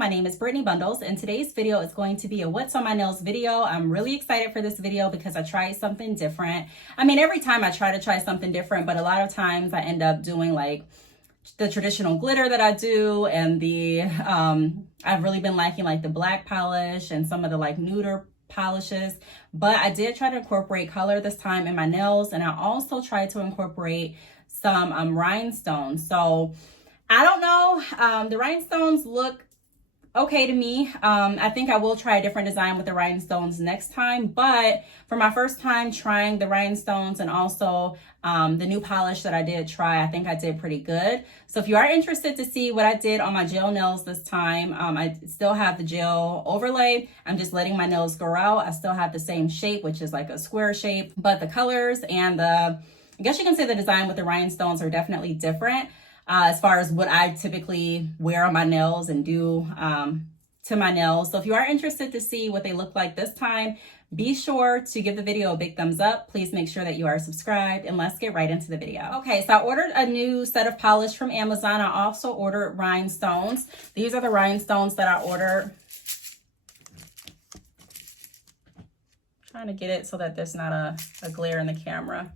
my name is Brittany Bundles, and today's video is going to be a what's on my nails video. I'm really excited for this video because I tried something different. I mean, every time I try something different, but a lot of times I end up doing like the traditional glitter that I do, and the I've really been liking like the black polish and some of the like nuder polishes, but I did try to incorporate color this time in my nails, and I also tried to incorporate some rhinestones. So I don't know, the rhinestones look okay to me. I think I will try a different design with the rhinestones next time, but for my first time trying the rhinestones and also the new polish that I did try, I think I did pretty good. So if you are interested to see what I did on my gel nails this time, I still have the gel overlay. I'm just letting my nails grow out. I still have the same shape, which is like a square shape, but the colors and I guess you can say the design with the rhinestones are definitely different. As far as what I typically wear on my nails and do to my nails. So if you are interested to see what they look like this time, be sure to give the video a big thumbs up. Please make sure that you are subscribed, and let's get right into the video. Okay, so I ordered a new set of polish from Amazon. I also ordered rhinestones. These are the rhinestones that I ordered. I'm trying to get it so that there's not a glare in the camera.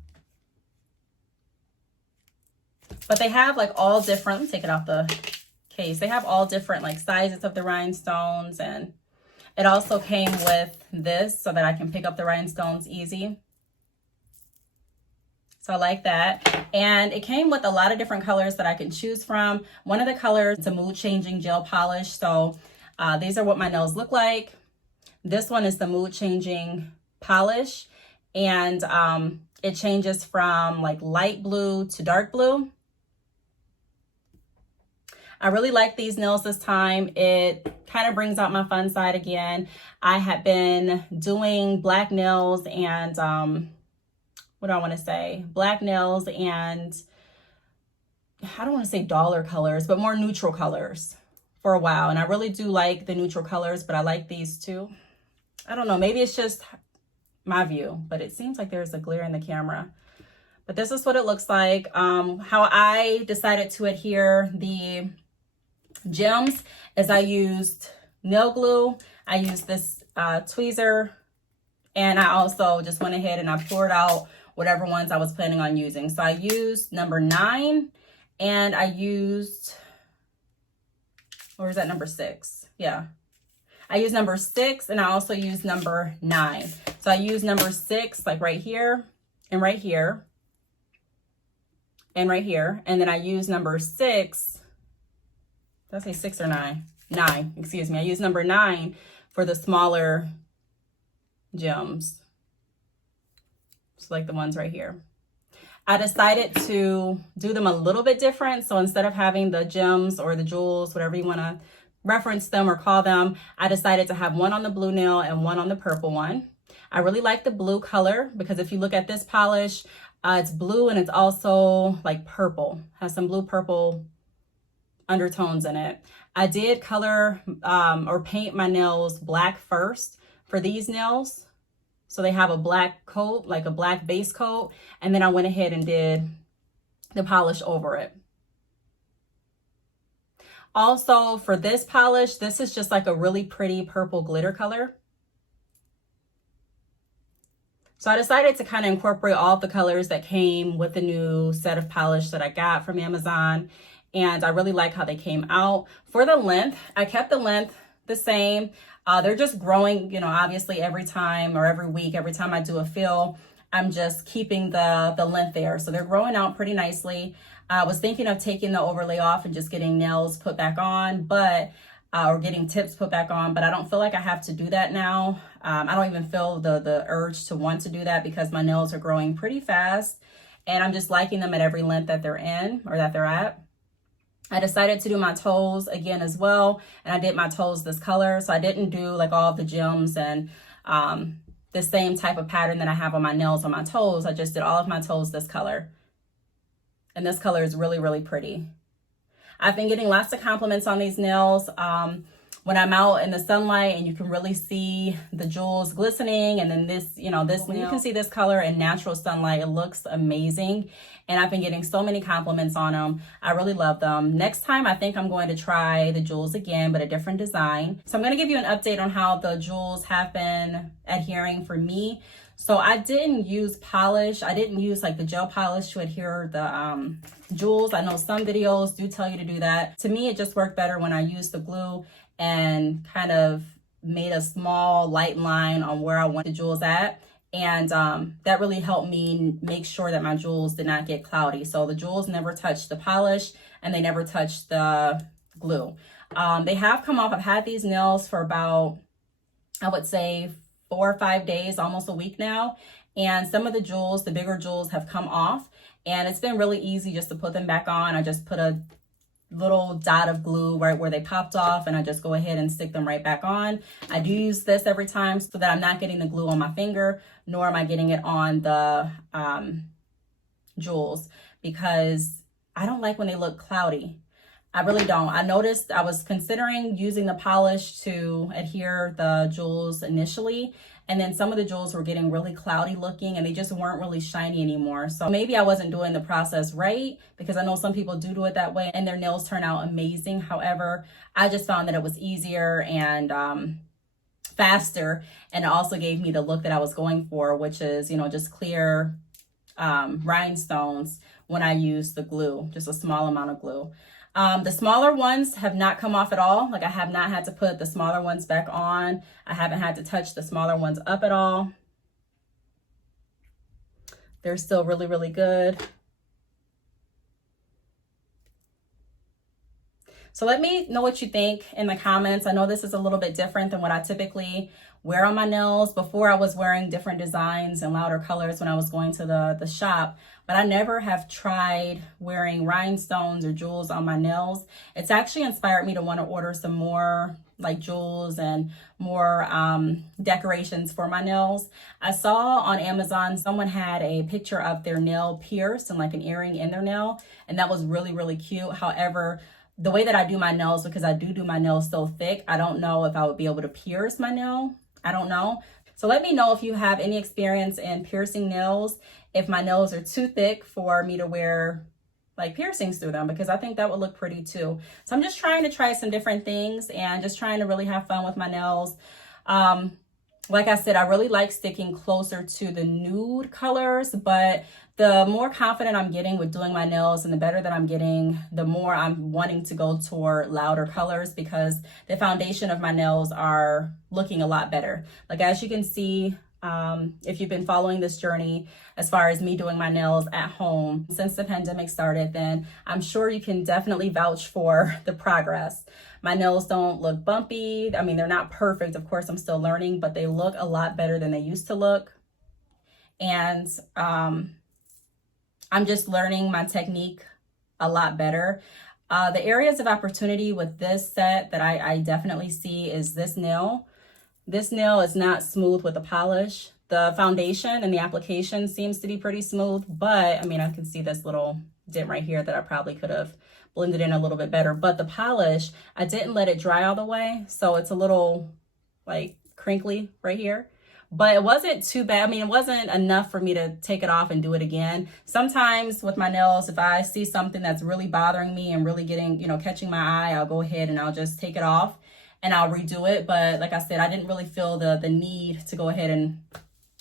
But they have like all different, let me take it off the case. They have all different like sizes of the rhinestones, and it also came with this so that I can pick up the rhinestones easy. So I like that. And it came with a lot of different colors that I can choose from. One of the colors is a mood changing gel polish. So these are what my nails look like. This one is the mood changing polish, and it changes from like light blue to dark blue. I really like these nails this time. It kind of brings out my fun side again. I have been doing black nails and, what do I want to say? Black nails and, I don't want to say dollar colors, but more neutral colors for a while. And I really do like the neutral colors, but I like these too. I don't know, maybe it's just my view, but it seems like there's a glare in the camera. But this is what it looks like. How I decided to adhere the gems is I used nail glue, I used this tweezer, and I also just went ahead and I poured out whatever ones I was planning on using. So I used number 9, and I used, or is that number 6? Yeah, I used number 6, and I also used number 9. So I used number 6 like right here and right here and right here, and then I used number 6. Did I say 6 or 9? 9, excuse me. I use number 9 for the smaller gems. It's like the ones right here. I decided to do them a little bit different. So instead of having the gems or the jewels, whatever you want to reference them or call them, I decided to have one on the blue nail and one on the purple one. I really like the blue color because if you look at this polish, it's blue and it's also like purple, has some blue purple undertones in it. I did color or paint my nails black first for these nails. So they have a black coat, like a black base coat. And then I went ahead and did the polish over it. Also for this polish, this is just like a really pretty purple glitter color. So I decided to kind of incorporate all the colors that came with the new set of polish that I got from Amazon. And I really like how they came out. For the length, I kept the length the same. They're just growing, you know, obviously every time or every week, every time I do a fill, I'm just keeping the length there. So they're growing out pretty nicely. I was thinking of taking the overlay off and just getting nails put back on, but or getting tips put back on, but I don't feel like I have to do that now. I don't even feel the urge to want to do that because my nails are growing pretty fast and I'm just liking them at every length that they're in or that they're at. I decided to do my toes again as well, and I did my toes this color. So I didn't do like all of the gems and the same type of pattern that I have on my nails on my toes. I just did all of my toes this color. And this color is really, really pretty. I've been getting lots of compliments on these nails. when I'm out in the sunlight and you can really see the jewels glistening, and then this, you know, this, when you can see this color in natural sunlight, it looks amazing. And I've been getting so many compliments on them. I really love them. Next time, I think I'm going to try the jewels again, but a different design. So I'm going to give you an update on how the jewels have been adhering for me. So I didn't use polish. I didn't use like the gel polish to adhere the jewels. I know some videos do tell you to do that. To me, it just worked better when I used the glue and kind of made a small light line on where I want the jewels at. And that really helped me make sure that my jewels did not get cloudy. So the jewels never touched the polish and they never touched the glue. They have come off. I've had these nails for about, I would say, 4 or 5 days, almost a week now. And some of the jewels, the bigger jewels, have come off. And it's been really easy just to put them back on. I just put a little dot of glue right where they popped off, and I just go ahead and stick them right back on. I do use this every time so that I'm not getting the glue on my finger, nor am I getting it on the jewels, because I don't like when they look cloudy. I really don't. I noticed I was considering using the polish to adhere the jewels initially, and then some of the jewels were getting really cloudy looking and they just weren't really shiny anymore. So maybe I wasn't doing the process right, because I know some people do it that way and their nails turn out amazing. However, I just found that it was easier and faster, and it also gave me the look that I was going for, which is, you know, just clear rhinestones when I use the glue, just a small amount of glue. The smaller ones have not come off at all. Like, I have not had to put the smaller ones back on. I haven't had to touch the smaller ones up at all. They're still really, really good. So let me know what you think in the comments. I know this is a little bit different than what I typically wear on my nails. Before, I was wearing different designs and louder colors when I was going to the shop, but I never have tried wearing rhinestones or jewels on my nails. It's actually inspired me to want to order some more like jewels and more decorations for my nails. I saw on Amazon someone had a picture of their nail pierced and like an earring in their nail, and that was really, really cute. However, the way that I do my nails, because I do my nails so thick, I don't know if I would be able to pierce my nail. I don't know. So let me know if you have any experience in piercing nails, if my nails are too thick for me to wear like piercings through them, because I think that would look pretty too. So I'm just trying to try some different things and just trying to really have fun with my nails. Like I said, I really like sticking closer to the nude colors, but the more confident I'm getting with doing my nails and the better that I'm getting, the more I'm wanting to go toward louder colors, because the foundation of my nails are looking a lot better. Like, as you can see, if you've been following this journey as far as me doing my nails at home since the pandemic started, then I'm sure you can definitely vouch for the progress. My nails don't look bumpy. I mean, they're not perfect. Of course, I'm still learning, but they look a lot better than they used to look. And I'm just learning my technique a lot better. The areas of opportunity with this set that I definitely see is this nail. This nail is not smooth with the polish. The foundation and the application seems to be pretty smooth, but I mean, I can see this little dent right here that I probably could have blended in a little bit better. But the polish, I didn't let it dry all the way, so it's a little like crinkly right here. But it wasn't too bad. I mean, it wasn't enough for me to take it off and do it again. Sometimes with my nails, if I see something that's really bothering me and really getting, you know, catching my eye, I'll go ahead and I'll just take it off and I'll redo it. But like I said, I didn't really feel the need to go ahead and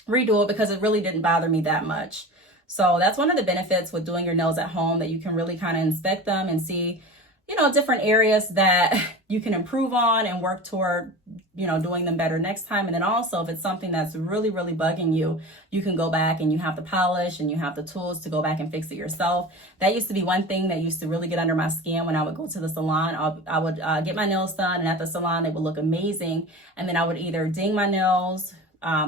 redo it because it really didn't bother me that much. So that's one of the benefits with doing your nails at home, that you can really kind of inspect them and see, you know, different areas that you can improve on and work toward, you know, doing them better next time. And then also, if it's something that's really, really bugging you, you can go back and you have the polish and you have the tools to go back and fix it yourself. That used to be one thing that used to really get under my skin when I would go to the salon. I would get my nails done, and at the salon, they would look amazing. And then I would either ding my nails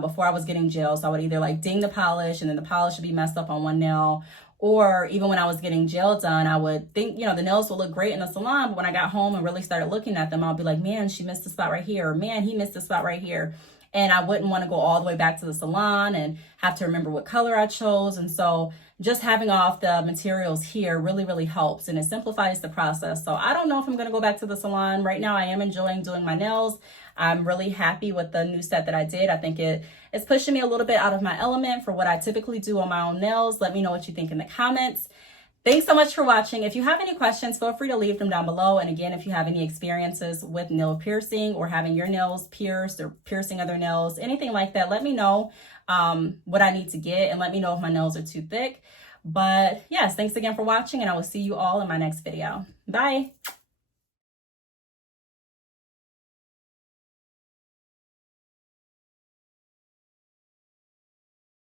before I was getting gel. So I would either like ding the polish, and then the polish would be messed up on one nail. Or even when I was getting gel done, I would think, you know, the nails would look great in the salon, but when I got home and really started looking at them, I'll be like, man, she missed a spot right here. Or, man, he missed a spot right here. And I wouldn't want to go all the way back to the salon and have to remember what color I chose. And so just having off the materials here really helps, and it simplifies the process. So I don't know if I'm going to go back to the salon. Right now I am enjoying doing my nails. I'm really happy with the new set that I did. I think it's pushing me a little bit out of my element for what I typically do on my own nails. Let me know what you think in the comments. Thanks so much for watching. If you have any questions, feel free to leave them down below. And again, if you have any experiences with nail piercing or having your nails pierced or piercing other nails, anything like that, let me know what I need to get, and let me know if my nails are too thick. But yes, thanks again for watching, and I will see you all in my next video. Bye.